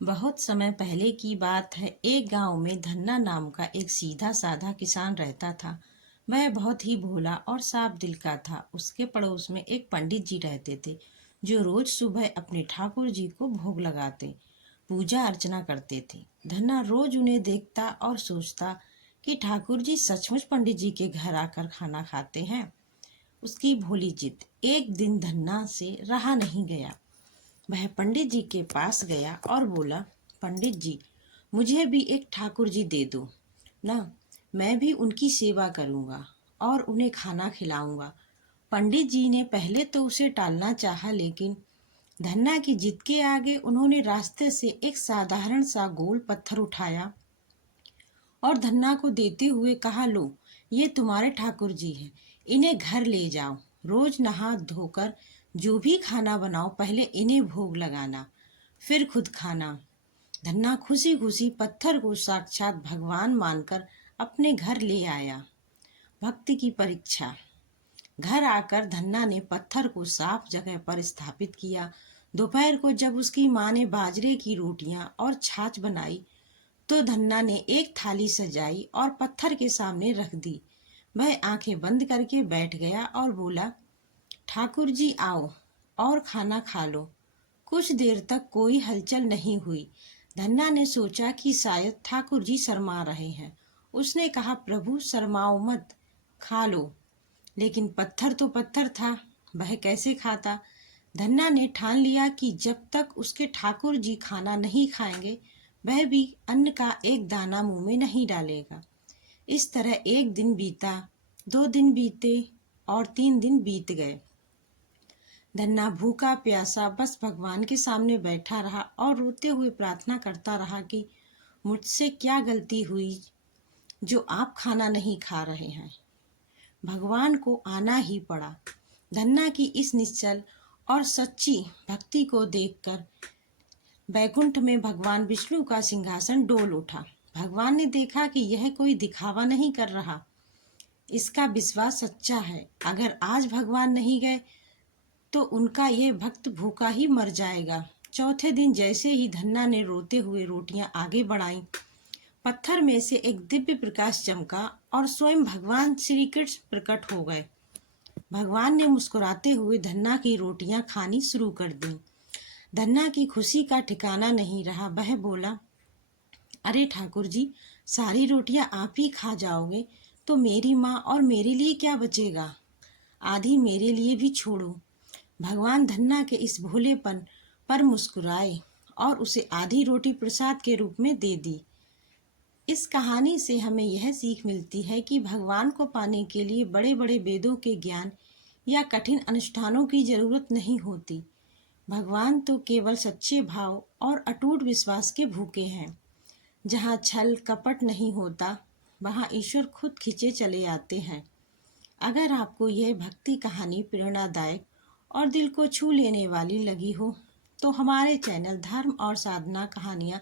बहुत समय पहले की बात है। एक गांव में धन्ना नाम का एक सीधा साधा किसान रहता था। वह बहुत ही भोला और साफ दिल का था। उसके पड़ोस में एक पंडित जी रहते थे, जो रोज सुबह अपने ठाकुर जी को भोग लगाते, पूजा अर्चना करते थे। धन्ना रोज उन्हें देखता और सोचता कि ठाकुर जी सचमुच पंडित जी के घर आकर खाना खाते हैं। उसकी भोली जिद एक दिन धन्ना से रहा नहीं गया। वह पंडित जी के पास गया और बोला, पंडित जी, मुझे भी एक ठाकुर जी दे दो ना। मैं भी उनकी सेवा करूंगा और उन्हें खाना खिलाऊंगा। पंडित जी ने पहले तो उसे टालना चाहा, लेकिन धन्ना की जिद के आगे उन्होंने रास्ते से एक साधारण सा गोल पत्थर उठाया और धन्ना को देते हुए कहा, लो, ये तुम्हारे ठाकुर जी हैं, इन्हें घर ले जाओ। रोज नहा धोकर जो भी खाना बनाओ, पहले इन्हें भोग लगाना, फिर खुद खाना। धन्ना खुशी खुशी पत्थर को साक्षात भगवान मानकर अपने घर ले आया। भक्ति की परीक्षा। घर आकर धन्ना ने पत्थर को साफ जगह पर स्थापित किया। दोपहर को जब उसकी माँ ने बाजरे की रोटियां और छाछ बनाई, तो धन्ना ने एक थाली सजाई और पत्थर के सामने रख दी। वह आंखें बंद करके बैठ गया और बोला, ठाकुर जी आओ और खाना खा लो। कुछ देर तक कोई हलचल नहीं हुई। धन्ना ने सोचा कि शायद ठाकुर जी शर्मा रहे हैं। उसने कहा, प्रभु शर्माओ मत, खा लो। लेकिन पत्थर तो पत्थर था, वह कैसे खाता। धन्ना ने ठान लिया कि जब तक उसके ठाकुर जी खाना नहीं खाएंगे, वह भी अन्न का एक दाना मुंह में नहीं डालेगा। इस तरह एक दिन बीता, 2 दिन बीते और 3 दिन बीत गए। धन्ना भूखा प्यासा बस भगवान के सामने बैठा रहा और रोते हुए प्रार्थना करता रहा कि मुझसे क्या गलती हुई जो आप खाना नहीं खा रहे हैं। भगवान को आना ही पड़ा। धन्ना की इस निश्चल और सच्ची भक्ति को देखकर बैकुंठ में भगवान विष्णु का सिंहासन डोल उठा। भगवान ने देखा कि यह कोई दिखावा नहीं कर रहा, इसका विश्वास सच्चा है। अगर आज भगवान नहीं गए तो उनका यह भक्त भूखा ही मर जाएगा। चौथे दिन जैसे ही धन्ना ने रोते हुए रोटियां आगे बढ़ाई, पत्थर में से एक दिव्य प्रकाश चमका और स्वयं भगवान श्री कृष्ण प्रकट हो गए। भगवान ने मुस्कुराते हुए धन्ना की रोटियां खानी शुरू कर दी। धन्ना की खुशी का ठिकाना नहीं रहा। वह बोला, अरे ठाकुर जी, सारी रोटियां आप ही खा जाओगे तो मेरी माँ और मेरे लिए क्या बचेगा? आधी मेरे लिए भी छोड़ो। भगवान धन्ना के इस भोलेपन पर मुस्कुराए और उसे आधी रोटी प्रसाद के रूप में दे दी। इस कहानी से हमें यह सीख मिलती है कि भगवान को पाने के लिए बड़े बड़े वेदों के ज्ञान या कठिन अनुष्ठानों की जरूरत नहीं होती। भगवान तो केवल सच्चे भाव और अटूट विश्वास के भूखे हैं। जहाँ छल कपट नहीं होता, वहाँ ईश्वर खुद खींचे चले आते हैं। अगर आपको यह भक्ति कहानी प्रेरणादायक और दिल को छू लेने वाली लगी हो, तो हमारे चैनल धर्म और साधना कहानियाँ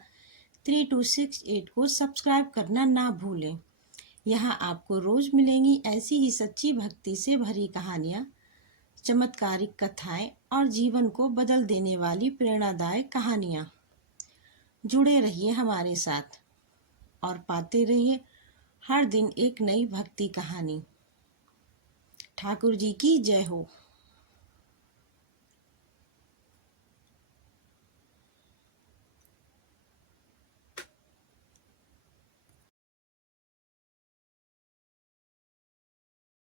3268 को सब्सक्राइब करना ना भूलें। यहाँ आपको रोज मिलेंगी ऐसी ही सच्ची भक्ति से भरी कहानियाँ, चमत्कारिक कथाएं और जीवन को बदल देने वाली प्रेरणादायक कहानियाँ। जुड़े रहिए हमारे साथ और पाते रहिए हर दिन एक नई भक्ति कहानी। ठाकुर जी की जय हो।